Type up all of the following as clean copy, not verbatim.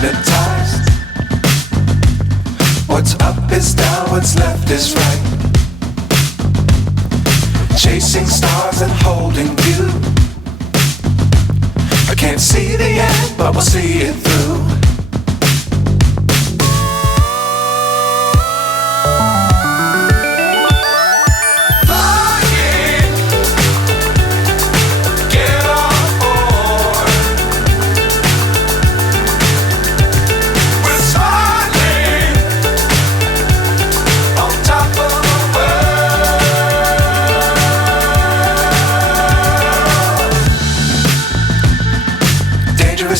hypnotized. What's up is down, what's left is right. Chasing stars and holding you. I can't see the end, but we'll see it through.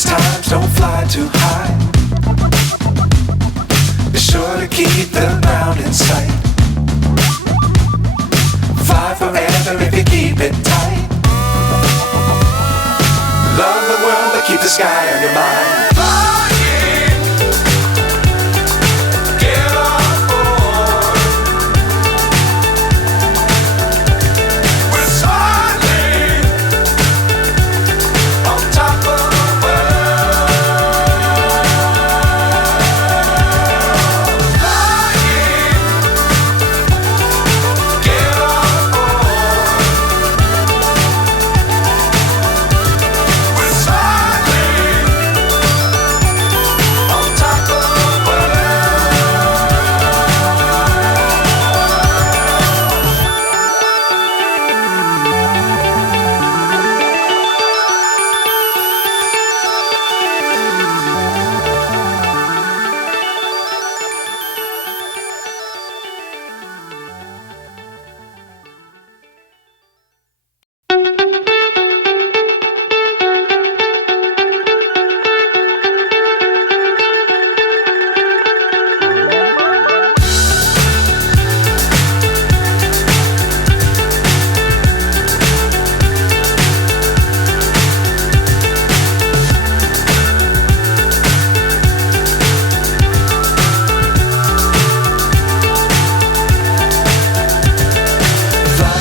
Times don't fly too high. Be sure to keep the ground in sight. Fly forever if you keep it tight. Love the world but keep the sky on your mind.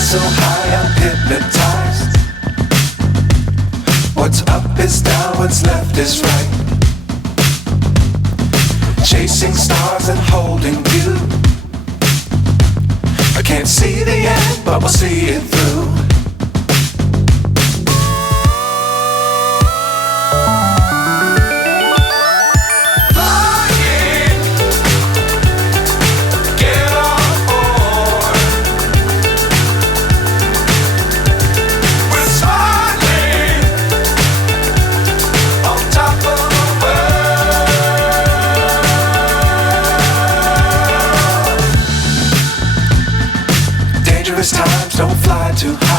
So high I'm hypnotized. What's up is down, what's left is right. Chasing stars and holding you. I can't see the end, but we'll see it through. Times don't fly too high.